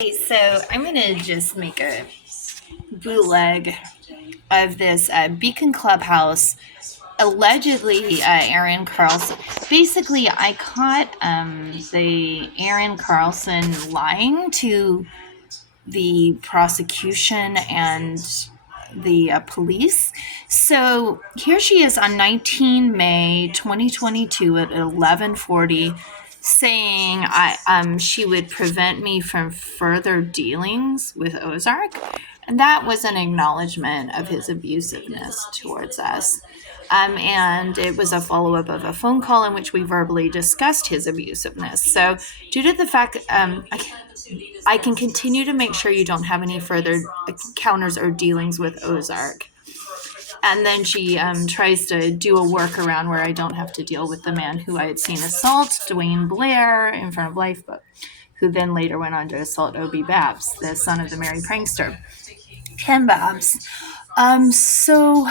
Okay, so I'm going to just make a bootleg of this Beacon Clubhouse. Allegedly, Erin Carlsen. Basically, I caught the Erin Carlsen lying to the prosecution and the police. So here she is on 19 May 2022 at 11:40, saying she would prevent me from further dealings with Ozark, and that was an acknowledgement of his abusiveness towards us. And it was a follow-up of a phone call in which we verbally discussed his abusiveness. So due to the fact I can continue to make sure you don't have any further encounters or dealings with Ozark. And then she tries to do a workaround where I don't have to deal with the man who I had seen assault Dwayne Blair in front of Lifeboat, who then later went on to assault Obie Babs, the son of the Mary prankster, Ken Babs. So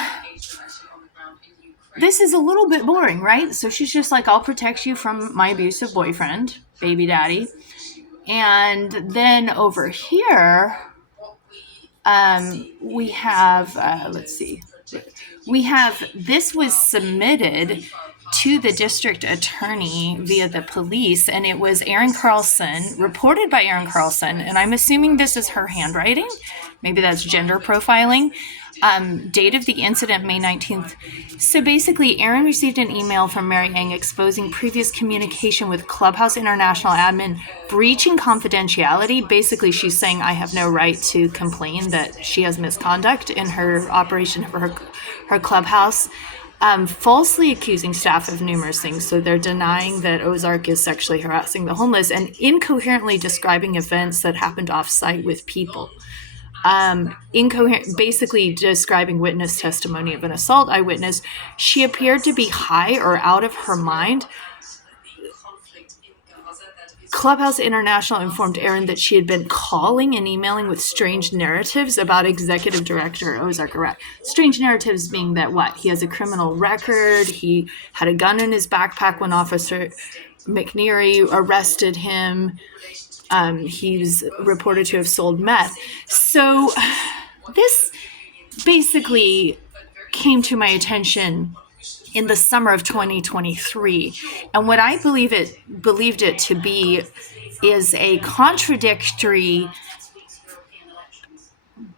this is a little bit boring, right? So she's just like, I'll protect you from my abusive boyfriend, baby daddy. And then over here, we have, this was submitted to the district attorney via the police, and it was Erin Carlsen, reported by Erin Carlsen, and I'm assuming this is her handwriting. Maybe that's gender profiling. Date of the incident, May 19th. So basically, Erin received an email from Mary Ang exposing previous communication with Clubhouse International admin breaching confidentiality. Basically, she's saying I have no right to complain that she has misconduct in her operation of her Clubhouse. Falsely accusing staff of numerous things. So they're denying that Ozark is sexually harassing the homeless and incoherently describing events that happened off-site with people. Basically describing witness testimony of an assault eyewitness. She appeared to be high or out of her mind. Clubhouse International informed Erin that she had been calling and emailing with strange narratives about executive director Ozark Iraq. Strange narratives being that he has a criminal record, he had a gun in his backpack when Officer McNeary arrested him. He's reported to have sold meth. So this basically came to my attention in the summer of 2023. And what I believed it to be is a contradictory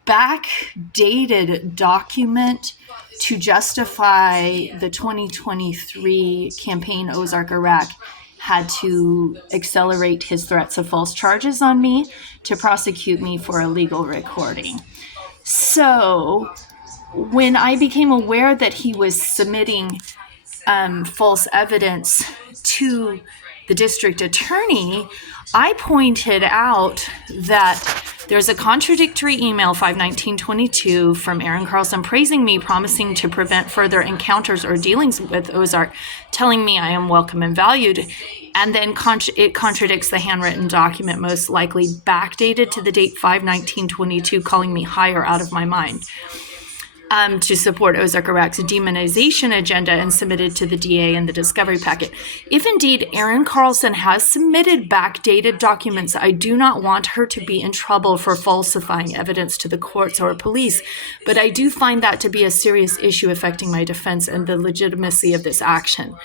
backdated document to justify the 2023 campaign Ozark Iraq had to accelerate his threats of false charges on me to prosecute me for illegal recording. So when I became aware that he was submitting false evidence to the district attorney, I pointed out that there's a contradictory email 5/19/22 from Erin Carlsen praising me, promising to prevent further encounters or dealings with Ozark, telling me I am welcome and valued. And then it contradicts the handwritten document, most likely backdated to the date 5/19/22, calling me high or out of my mind. To support Ozark Iraq's demonization agenda and submitted to the DA in the discovery packet. If indeed Erin Carlsen has submitted backdated documents, I do not want her to be in trouble for falsifying evidence to the courts or police, but I do find that to be a serious issue affecting my defense and the legitimacy of this action.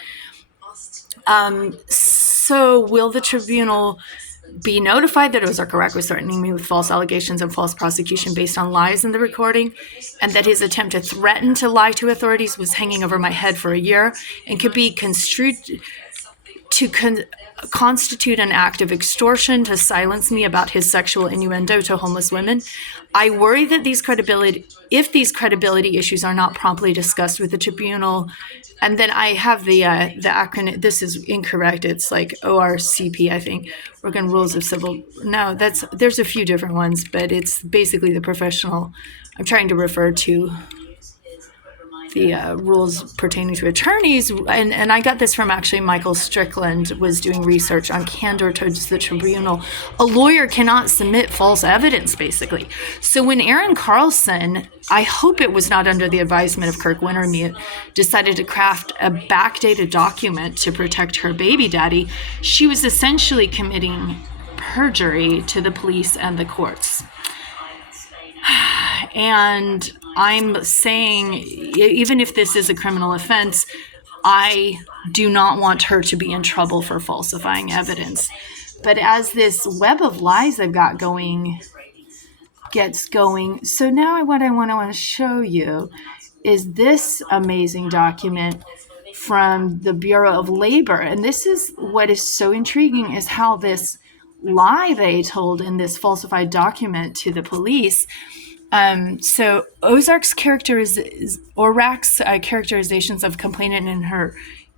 So will the tribunal be notified that Ozark Iraq was threatening me with false allegations and false prosecution based on lies in the recording, and that his attempt to threaten to lie to authorities was hanging over my head for a year and could be construed to constitute an act of extortion to silence me about his sexual innuendo to homeless women? I worry that if these credibility issues are not promptly discussed with the tribunal. And then I have the acronym. This is incorrect. It's like ORCP, I think, Oregon Rules of Civil. No, there's a few different ones, but it's basically the professional. I'm trying to refer to the rules pertaining to attorneys, and I got this from actually Michael Strickland was doing research on candor towards the tribunal. A lawyer cannot submit false evidence, basically. So when Erin Carlsen, I hope it was not under the advisement of Kirk Wintermute, decided to craft a backdated document to protect her baby daddy, she was essentially committing perjury to the police and the courts. And I'm saying, even if this is a criminal offense, I do not want her to be in trouble for falsifying evidence. But as this web of lies I've got going gets going, so now what I want to show you is this amazing document from the Bureau of Labor. And this is what is so intriguing, is how this lie they told in this falsified document to the police. So Ozark's characterizations of complainant in her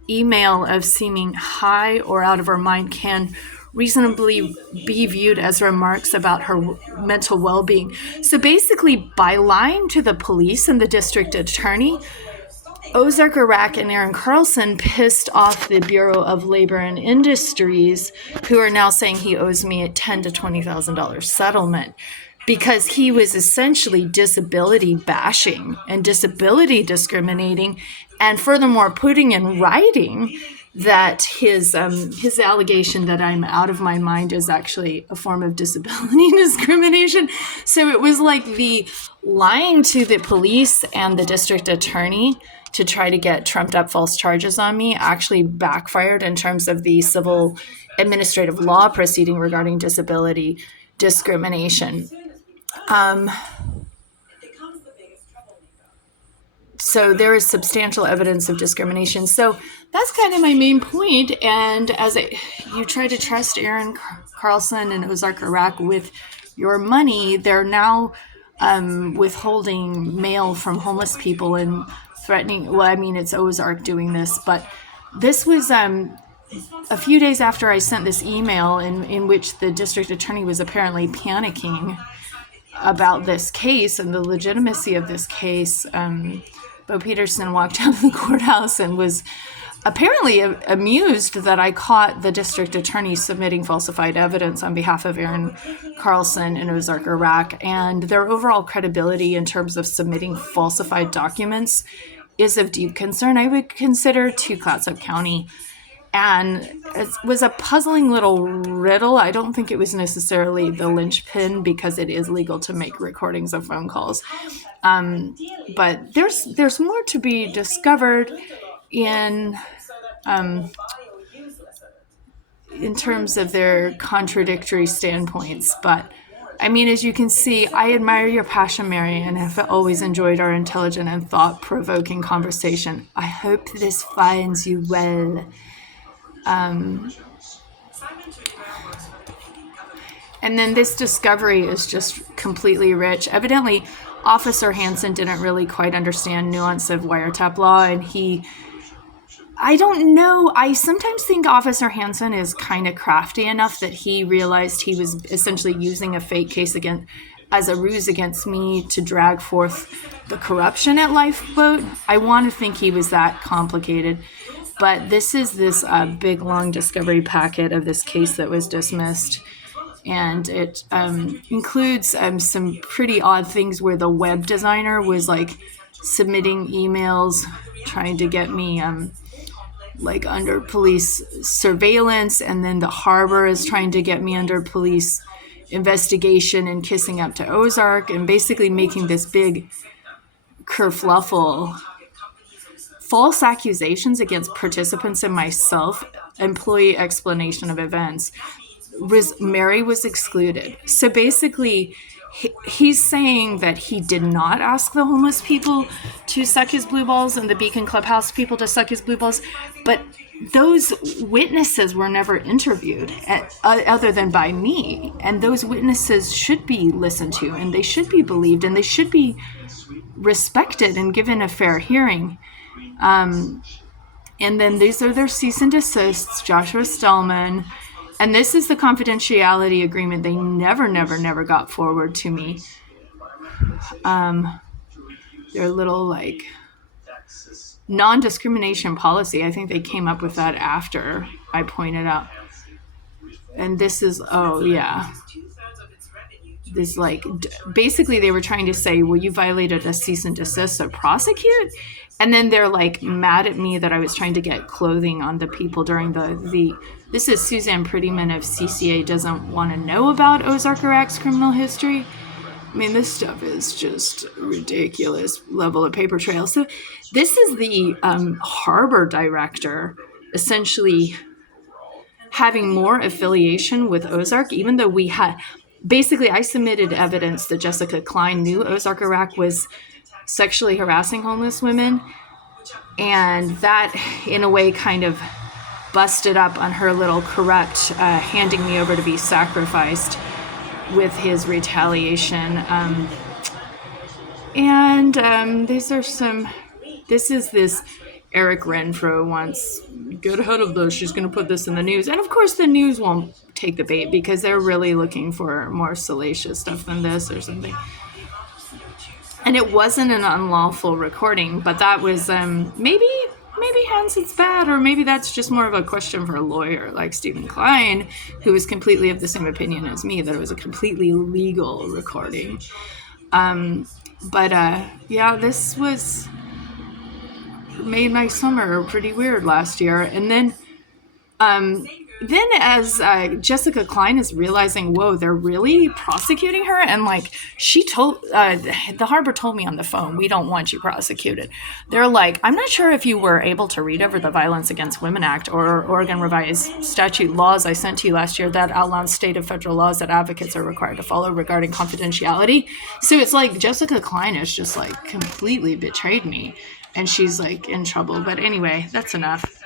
email of seeming high or out of her mind can reasonably be viewed as remarks about her mental well-being. So basically, by lying to the police and the district attorney, Ozark Iraq and Erin Carlsen pissed off the Bureau of Labor and Industries, who are now saying he owes me a $10,000 to $20,000 settlement, because he was essentially disability bashing and disability discriminating, and furthermore putting in writing that his allegation that I'm out of my mind is actually a form of disability discrimination. So it was like the lying to the police and the district attorney to try to get trumped up false charges on me actually backfired in terms of the civil administrative law proceeding regarding disability discrimination. So there is substantial evidence of discrimination. So that's kind of my main point. And as you try to trust Erin Carlsen and Ozark Iraq with your money, they're now withholding mail from homeless people and threatening. Well, I mean, it's Ozark doing this, but this was a few days after I sent this email in which the district attorney was apparently panicking about this case and the legitimacy of this case. Bo Peterson walked out of the courthouse and was apparently amused that I caught the district attorney submitting falsified evidence on behalf of Erin Carlsen and Ozark Iraq, and their overall credibility in terms of submitting falsified documents is of deep concern. I would consider to Clatsop County. And it was a puzzling little riddle. I don't think it was necessarily the linchpin, because it is legal to make recordings of phone calls. But there's more to be discovered in terms of their contradictory standpoints. But I mean, as you can see, I admire your passion, Mary, and have always enjoyed our intelligent and thought-provoking conversation. I hope this finds you well. And then this discovery is just completely rich. Evidently, Officer Hansen didn't really quite understand nuance of wiretap law, and I don't know, I sometimes think Officer Hansen is kind of crafty enough that he realized he was essentially using a fake case as a ruse against me to drag forth the corruption at Lifeboat. I want to think he was that complicated. But this is this big, long discovery packet of this case that was dismissed. And it includes some pretty odd things where the web designer was like submitting emails trying to get me like under police surveillance. And then the harbor is trying to get me under police investigation and kissing up to Ozark and basically making this big kerfluffle. False accusations against participants and myself, employee explanation of events. Mary was excluded. So basically, he's saying that he did not ask the homeless people to suck his blue balls and the Beacon Clubhouse people to suck his blue balls, but those witnesses were never interviewed other than by me, and those witnesses should be listened to, and they should be believed, and they should be respected and given a fair hearing. And then these are their cease and desists, Joshua Stellman. And this is the confidentiality agreement they never got forward to me. Their little, like, non-discrimination policy. I think they came up with that after I pointed out. And this is, oh, yeah. this like basically they were trying to say, well, you violated a cease and desist, so prosecute. And then they're like mad at me that I was trying to get clothing on the people during the this is Suzanne Prettyman of CCA doesn't want to know about Ozark, Iraq's criminal history. I mean, this stuff is just ridiculous level of paper trail. So this is the harbor director essentially having more affiliation with Ozark, even though we had basically I submitted evidence that Jessica Klein knew Ozark, Iraq was sexually harassing homeless women, and that in a way kind of busted up on her little correct handing me over to be sacrificed with his retaliation. This is this Eric Renfro wants, get ahead of this, she's going to put this in the news. And of course the news won't take the bait because they're really looking for more salacious stuff than this or something. And it wasn't an unlawful recording, but that was maybe Hansen's bad, or maybe that's just more of a question for a lawyer like Stephen Klein, who was completely of the same opinion as me, that it was a completely legal recording. This was made my summer pretty weird last year. And then as Jessica Klein is realizing, whoa, they're really prosecuting her. And like she told, the harbor told me on the phone, we don't want you prosecuted. They're like, I'm not sure if you were able to read over the Violence Against Women Act or Oregon Revised Statute laws I sent to you last year that outlaws state and federal laws that advocates are required to follow regarding confidentiality. So it's like Jessica Klein has just like completely betrayed me, and she's like in trouble. But anyway, that's enough.